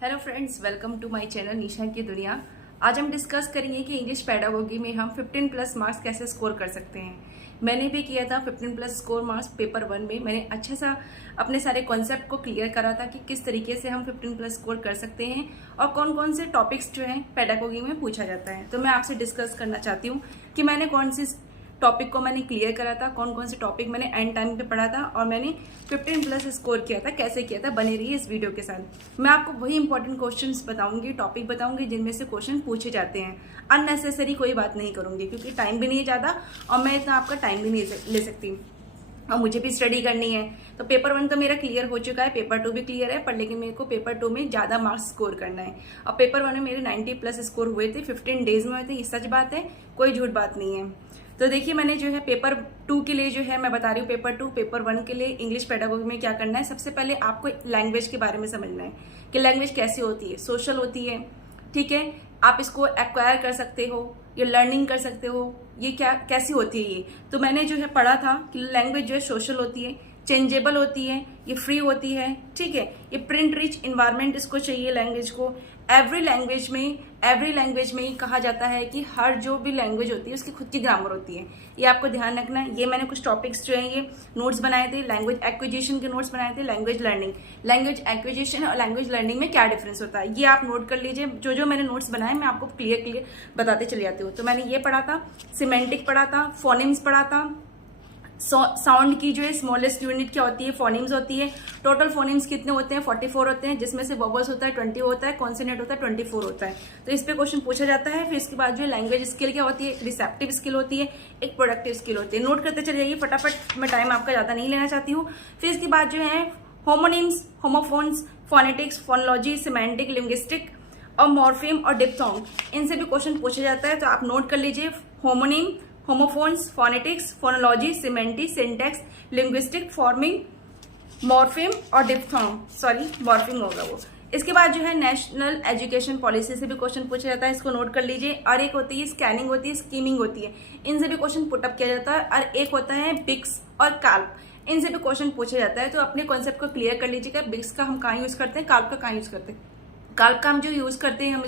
Hello friends, welcome to my channel Nisha की दुनिया। आज हम डिस्कस करेंगे कि इंग्लिश पेडागोगी में हम 15 प्लस मार्क्स कैसे स्कोर कर सकते हैं। मैंने भी किया था 15 प्लस स्कोर मार्क्स पेपर 1 में। मैंने अच्छा सा अपने सारे कॉन्सेप्ट को क्लियर करा था कि किस तरीके से हम 15 प्लस स्कोर कर सकते हैं और कौन कौन से टॉपिक्स जो हैं पेडागोगी में पूछा जाता है। तो मैं आपसे डिस्कस करना चाहती हूँ कि मैंने कौन सी टॉपिक को मैंने क्लियर करा था, कौन कौन से टॉपिक मैंने एंड टाइम पे पढ़ा था और मैंने 15 प्लस स्कोर किया था, कैसे किया था। बने रहिए इस वीडियो के साथ। मैं आपको वही इंपॉर्टेंट क्वेश्चंस बताऊंगी, टॉपिक बताऊंगी जिनमें से क्वेश्चन पूछे जाते हैं। अननेसेसरी कोई बात नहीं करूंगी क्योंकि टाइम भी नहीं है ज़्यादा और मैं इतना आपका टाइम भी नहीं ले सकती और मुझे भी स्टडी करनी है। तो पेपर 1 तो मेरा क्लियर हो चुका है, पेपर 2 भी क्लियर है, पर लेकिन मेरे को पेपर 2 में ज़्यादा मार्क्स स्कोर करना है। और पेपर 1 में मेरे 90 प्लस स्कोर हुए थे, 15 डेज में हुए थे। ये सच बात है, कोई झूठ बात नहीं है। तो देखिए, मैंने जो है पेपर 2 के लिए जो है मैं बता रही हूँ, पेपर 2 पेपर 1 के लिए इंग्लिश पेडागोगी में क्या करना है। सबसे पहले आपको लैंग्वेज के बारे में समझना है कि लैंग्वेज कैसी होती है। सोशल होती है, ठीक है, आप इसको एक्वायर कर सकते हो, ये लर्निंग कर सकते हो, ये क्या कैसी होती है ये। तो मैंने जो है पढ़ा था कि लैंग्वेज जो है सोशल होती है, चेंजेबल होती है, ये फ्री होती है, ठीक है, ये प्रिंट रिच इन्वायरमेंट इसको चाहिए लैंग्वेज को। एवरी लैंग्वेज में ही कहा जाता है कि हर जो भी लैंग्वेज होती है उसकी खुद की ग्रामर होती है। ये आपको ध्यान रखना है। ये मैंने कुछ टॉपिक्स जो है ये नोट्स बनाए थे, लैंग्वेज एक्विजिशन के नोट्स बनाए थे, लैंग्वेज एक्विजिशन और लैंग्वेज लर्निंग में क्या डिफरेंस होता है ये आप नोट कर लीजिए। जो जो मैंने नोट्स बनाए मैं आपको क्लियर बताते चले जाती हूँ। तो मैंने ये पढ़ा था, सिमेंटिक पढ़ा था, फोनिम्स पढ़ा था, साउंड की जो है स्मॉलेस्ट यूनिट क्या होती है, फोनिम्स होती है। टोटल फोनिम्स कितने होते हैं, 44 होते हैं, जिसमें से वोवल्स होता है 20 होता है, कॉन्सोनेंट होता है 24 होता है। तो इस पे क्वेश्चन पूछा जाता है। फिर इसके बाद जो है लैंग्वेज स्किल क्या होती है, रिसेप्टिव स्किल होती है, एक प्रोडक्टिव स्किल होती है। नोट करते चले जाइए फटाफट, मैं टाइम आपका ज्यादा नहीं लेना चाहती हूँ। फिर इसके बाद जो है homonyms, homophones, phonetics, phonology, semantic, linguistic और मॉर्फेम और डिप्थोंग, इनसे भी क्वेश्चन पूछा जाता है। तो आप नोट कर लीजिए, homonym, homophones, phonetics, phonology, semantic, syntax, linguistic, forming, morpheme और डिप्थोंग, सॉरी मॉर्फिंग होगा वो। इसके बाद जो है नेशनल एजुकेशन पॉलिसी से भी क्वेश्चन पूछा जाता है, इसको नोट कर लीजिए। और एक होती है स्कैनिंग होती है, स्कीमिंग होती है, इनसे भी क्वेश्चन पुटअप किया जाता है। और एक होता है बिक्स और काल्प, इनसे भी क्वेश्चन पूछा जाता है। तो अपने कॉन्सेप्ट को क्लियर कर लीजिएगा। बिक्स का हम कहाँ यूज करते हैं, काल्प का कहाँ यूज करते हैं। काल्प का हम जो यूज करते हैं,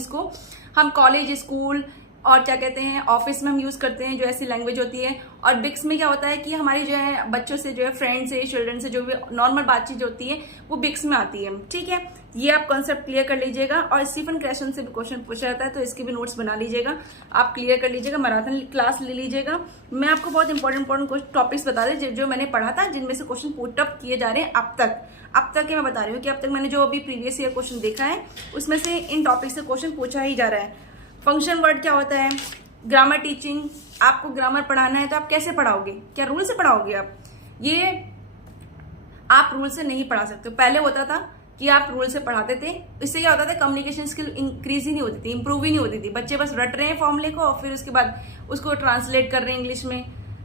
हम कॉलेज, स्कूल और क्या कहते हैं ऑफिस में हम यूज करते हैं, जो ऐसी लैंग्वेज होती है। और बिक्स में क्या होता है कि हमारी जो है बच्चों से, जो है फ्रेंड से, चिल्ड्रन से जो भी नॉर्मल बातचीत होती है वो बिक्स में आती है, ठीक है। ये आप कॉन्सेप्ट क्लियर कर लीजिएगा। और स्टीफन क्रेशन से भी क्वेश्चन पूछा जाता है, तो इसके भी नोट्स बना लीजिएगा, आप क्लियर कर लीजिएगा, मैराथन क्लास ले लीजिएगा। मैं आपको बहुत इंपॉर्टेंट टॉपिक्स बता दें जो मैंने पढ़ा था, जिनमें से क्वेश्चन पुट अप किए जा रहे हैं अब तक के मैं बता रही हूँ कि अब तक मैंने जो अभी प्रीवियस ईयर क्वेश्चन देखा है उसमें से इन टॉपिक से क्वेश्चन पूछा ही जा रहा है। फंक्शन वर्ड क्या होता है, ग्रामर टीचिंग, आपको ग्रामर पढ़ाना है तो आप कैसे पढ़ाओगे, क्या रूल से पढ़ाओगे आप? ये आप रूल से नहीं पढ़ा सकते। पहले होता था कि आप रूल से पढ़ाते थे, इससे क्या होता था, कम्युनिकेशन स्किल इंक्रीज ही नहीं होती थी, इंप्रूव ही नहीं होती थी। बच्चे बस रट रहे हैं फॉर्मूले को और फिर उसके बाद उसको ट्रांसलेट कर रहे हैं इंग्लिश में।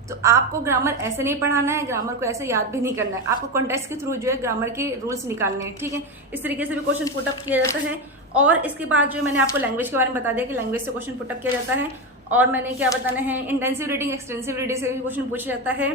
तो आपको ग्रामर ऐसे नहीं पढ़ाना है, ग्रामर को ऐसे याद भी नहीं करना है, आपको कॉन्टेक्स्ट के थ्रू जो है ग्रामर के रूल्स निकालने हैं, ठीक है। इस तरीके से भी क्वेश्चन पुटअप किया जाता है। और इसके बाद जो मैंने आपको लैंग्वेज के बारे में बता दिया कि लैंग्वेज से क्वेश्चन पुटअप किया जाता है। और मैंने क्या बताना है, इंटेंसिव रीडिंग, एक्सटेंसिव रीडिंग से भी क्वेश्चन पूछा जाता है।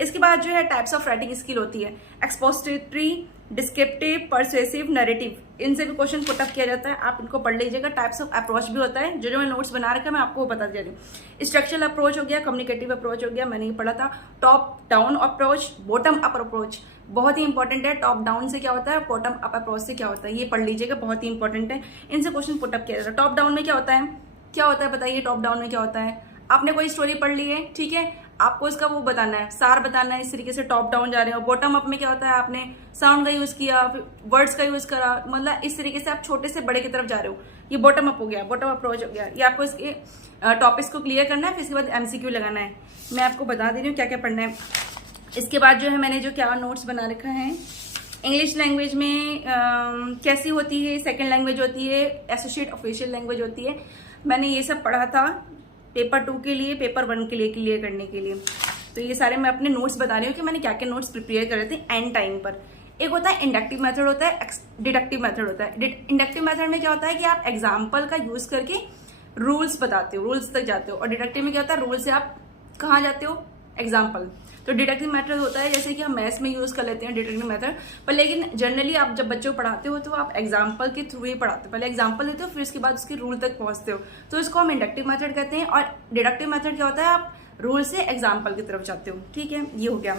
इसके बाद जो है टाइप्स ऑफ राइटिंग स्किल होती है, एक्सपोजिटरी, डिस्क्रिप्टिव, परसुएसिव, नैरेटिव, इनसे भी क्वेश्चन पुटअप किया जाता है, आप इनको पढ़ लीजिएगा। टाइप्स ऑफ अप्रोच भी होता है, जो मैं नोट्स बना रखा है मैं आपको बता दे रही हूँ। स्ट्रक्चरल अप्रोच हो गया, कम्युनिकेटिव अप्रोच हो गया, मैंने ये पढ़ा था। Top down approach, bottom up approach, बहुत ही इंपॉर्टेंट है। टॉप डाउन से क्या होता है, बॉटम अप अप्रोच से क्या होता है, ये पढ़ लीजिएगा, बहुत ही इंपॉर्टेंट है। इनसे क्वेश्चन पुटअप किया जाता है। टॉप डाउन में क्या होता है बताइए, टॉप डाउन में क्या होता है? आपने कोई स्टोरी पढ़ ली है, ठीक है, आपको इसका वो बताना है, सार बताना है, इस तरीके से टॉप डाउन जा रहे हो। बॉटम अप में क्या होता है, आपने साउंड का यूज किया, वर्ड्स का यूज करा, मतलब इस तरीके से आप छोटे से बड़े की तरफ जा रहे हो, ये बॉटम अप हो गया, बॉटम अप्रोच हो गया। ये आपको इसके टॉपिक्स को क्लियर करना है, फिर इसके बाद एमसीक्यू लगाना है। मैं आपको बता दे रही हूँ क्या क्या पढ़ना है। इसके बाद जो है मैंने जो क्या नोट्स बना रखा है, इंग्लिश लैंग्वेज में कैसी होती है, सेकेंड लैंग्वेज होती है, एसोसिएट ऑफिशियल लैंग्वेज होती है। मैंने ये सब पढ़ा था पेपर 2 के लिए, पेपर 1 के लिए क्लियर करने के लिए। तो ये सारे मैं अपने नोट्स बता रही हूँ कि मैंने क्या क्या नोट्स प्रिपेयर करे थे एंड टाइम पर। एक होता है इंडक्टिव मेथड, होता है डिडक्टिव मेथड होता है। इंडक्टिव मेथड में क्या होता है कि आप एग्जाम्पल का यूज करके रूल्स बताते हो, रूल्स तक जाते हो। और डिडक्टिव में क्या होता है, रूल से आप कहाँ जाते हो, एग्जाम्पल। तो डिडक्टिव मेथड होता है जैसे कि हम मैथ्स में यूज कर लेते हैं डिडक्टिव मेथड, पर लेकिन जनरली आप जब बच्चों को पढ़ाते हो तो आप एग्जाम्पल के थ्रू ही पढ़ाते हो, पहले एग्जाम्पल देते हो फिर उसके बाद उसके रूल तक पहुंचते हो, तो इसको हम इंडक्टिव मेथड कहते हैं। और डिडक्टिव मेथड क्या होता है, आप रूल से एग्जाम्पल की तरफ जाते हो। ठीक है, ये हो गया।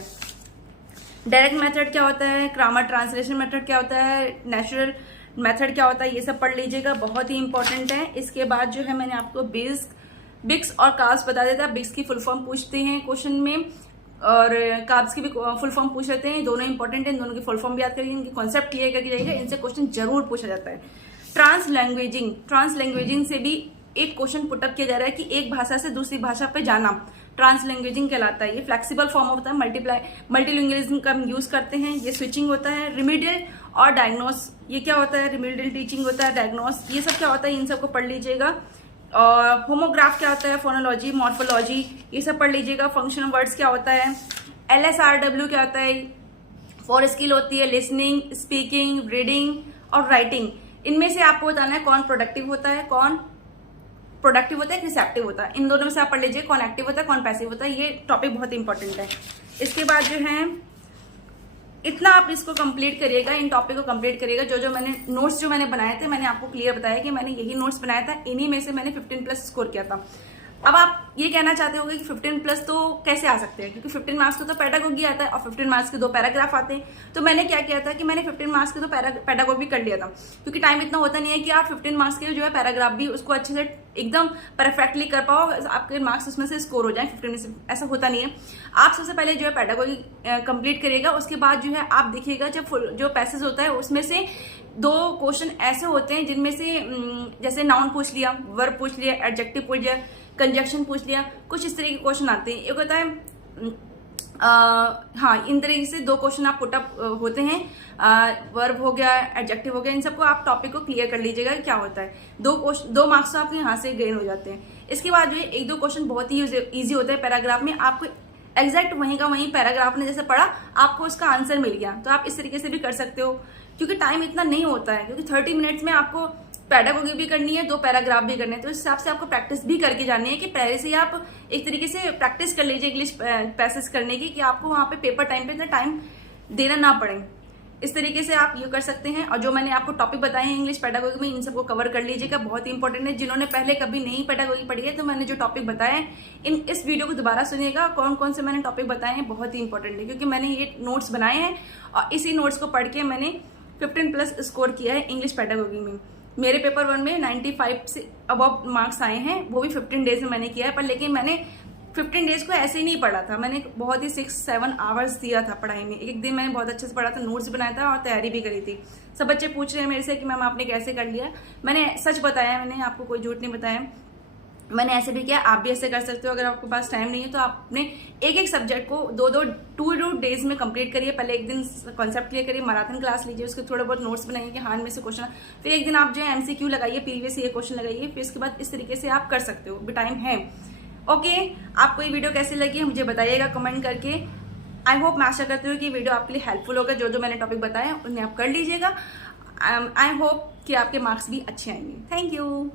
डायरेक्ट मेथड क्या होता है, ग्रामर ट्रांसलेशन मेथड क्या होता है, नेचुरल मेथड क्या होता है, ये सब पढ़ लीजिएगा, बहुत ही इंपॉर्टेंट है। इसके बाद जो है मैंने आपको बिक्स और कार्ब्स बता देता है। बिक्स की फुल फॉर्म पूछते हैं क्वेश्चन में, और कार्ब्स की भी फुल फॉर्म पूछ लेते हैं। दोनों इंपॉर्टेंट है, इन दोनों की फुल फॉर्म भी याद करिए, इनके कॉन्सेप्ट क्लियर करके जाइएगा, इनसे क्वेश्चन जरूर पूछा जाता है। ट्रांसलैंग्वेजिंग से भी एक क्वेश्चन पुटअप किया जा रहा है कि एक भाषा से दूसरी भाषा पे जाना ट्रांसलैंग्वेजिंग कहलाता है। ये फ्लेक्सिबल फॉर्म होता है, मल्टीलिंगुअलिज्म का हम यूज करते हैं। ये स्विचिंग होता है। रिमीडियल और डायग्नोस, ये क्या होता है, रिमीडियल टीचिंग होता है, डायग्नोस ये सब क्या होता है, इन सबको पढ़ लीजिएगा। और होमोग्राफ क्या होता है, फोनोलॉजी, मॉर्फोलॉजी, ये सब पढ़ लीजिएगा। फंक्शनल वर्ड्स क्या होता है, LSRW क्या होता है, 4 स्किल होती है, लिसनिंग, स्पीकिंग, रीडिंग और राइटिंग। इनमें से आपको बताना है कौन प्रोडक्टिव होता है, कौन प्रोडक्टिव होता है, रिसेप्टिव होता है। इन दोनों में से आप पढ़ लीजिए कौन एक्टिव होता है, कौन पैसिव होता है। ये टॉपिक बहुत इंपॉर्टेंट है। इसके बाद जो है इतना आप इसको कंप्लीट करिएगा, इन टॉपिक को कंप्लीट करिएगा। जो मैंने नोट्स जो मैंने बनाए थे, मैंने आपको क्लियर बताया कि मैंने यही नोट्स बनाया था, इन्हीं में से मैंने 15+ स्कोर किया था। अब आप ये कहना चाहते होंगे कि 15+ तो कैसे आ सकते हैं, क्योंकि 15 मार्क्स तो पेडागोगी आता है और 15 मार्क्स के 2 पैराग्राफ आते हैं। तो मैंने क्या किया था कि मैंने 15 मार्क्स के 2 पेडागोगी कर लिया था, क्योंकि टाइम इतना होता नहीं है कि आप 15 मार्क्स के जो है पैराग्राफ भी उसको अच्छे से एकदम परफेक्टली कर पाओ, आपके मार्क्स उसमें से स्कोर हो जाए 15 में से, ऐसा होता नहीं है। आप सबसे पहले जो है पेडागोगी कंप्लीट करिएगा, उसके बाद जो है आप देखिएगा जब जो पैसेज होता है उसमें से 2 क्वेश्चन ऐसे होते हैं जिनमें से जैसे नाउन पूछ लिया, वर्ब पूछ लिया, एडजेक्टिव पूछ लिया, कंजक्शन पूछ लिया, कुछ इस तरह के क्वेश्चन आते हैं। एक होता है हाँ, इन तरीके से 2 क्वेश्चन आप पुटअप होते हैं, वर्ब हो गया, एडजेक्टिव हो गया, इन सबको आप टॉपिक को क्लियर कर लीजिएगा क्या होता है। 2 मार्क्स तो आपके यहाँ से गेन हो जाते हैं। इसके बाद जो है 1-2 क्वेश्चन बहुत ही ईजी होते हैं पैराग्राफ में, आपको एग्जैक्ट वहीं का वहीं पैराग्राफ ने जैसे पढ़ा आपको उसका आंसर मिल गया। तो आप इस तरीके से भी कर सकते हो, क्योंकि टाइम इतना नहीं होता है, क्योंकि 30 मिनट्स में आपको पेडागोगी भी करनी है, 2 पैराग्राफ भी करने हैं। तो इस हिसाब से आपको प्रैक्टिस भी करके जानी है कि पहले से ही आप एक तरीके से प्रैक्टिस कर लीजिए इंग्लिश पैसेज करने की, कि आपको वहां पे पेपर टाइम पे इतना टाइम देना ना पड़े। इस तरीके से आप ये कर सकते हैं। और जो मैंने आपको टॉपिक बताए हैं इंग्लिश पेडागोगी में, इन सबको कवर कर लीजिएगा, बहुत ही इंपॉर्टेंट है। जिन्होंने पहले कभी नहीं पेडागोगी पढ़ी है, तो मैंने जो टॉपिक बताए हैं इस वीडियो को दोबारा सुनिएगा, कौन कौन से मैंने टॉपिक बताए हैं, बहुत ही इंपॉर्टेंट है, क्योंकि मैंने ये नोट्स बनाए हैं और इसी नोट्स को पढ़ के मैंने 15+ स्कोर किया है इंग्लिश पेडागोगी में। मेरे पेपर 1 में 95 से अबव मार्क्स आए हैं, वो भी 15 डेज में मैंने किया है। पर लेकिन मैंने 15 डेज को ऐसे ही नहीं पढ़ा था, मैंने बहुत ही 6-7 आवर्स दिया था पढ़ाई में। एक दिन मैंने बहुत अच्छे से पढ़ा था, नोट्स बनाया था और तैयारी भी करी थी। सब बच्चे पूछ रहे हैं मेरे से कि मैम आपने कैसे कर लिया। मैंने सच बताया, मैंने आपको कोई झूठ नहीं बताया, मैंने ऐसे भी किया। आप भी ऐसे कर सकते हो। अगर आपके पास टाइम नहीं है तो आपने एक सब्जेक्ट को 2 डेज में कंप्लीट करिए। पहले एक दिन कॉन्सेप्ट क्लियर करिए, मैराथन क्लास लीजिए, उसके थोड़े बहुत नोट्स बनाइए कि हाँ में से क्वेश्चन, फिर एक दिन आप जो है MCQ लगाइए, प्रीवियस ये क्वेश्चन लगाइए, फिर उसके बाद इस तरीके से आप कर सकते हो, भी टाइम है। ओके, आपको ये वीडियो कैसी लगी मुझे बताइएगा कमेंट करके। आई होप, मैं आशा करती हूँ कि वीडियो आपके लिए हेल्पफुल होगा। जो मैंने टॉपिक बताया उन्हें आप कर लीजिएगा। आई होप कि आपके मार्क्स भी अच्छे आएंगे। Thank you.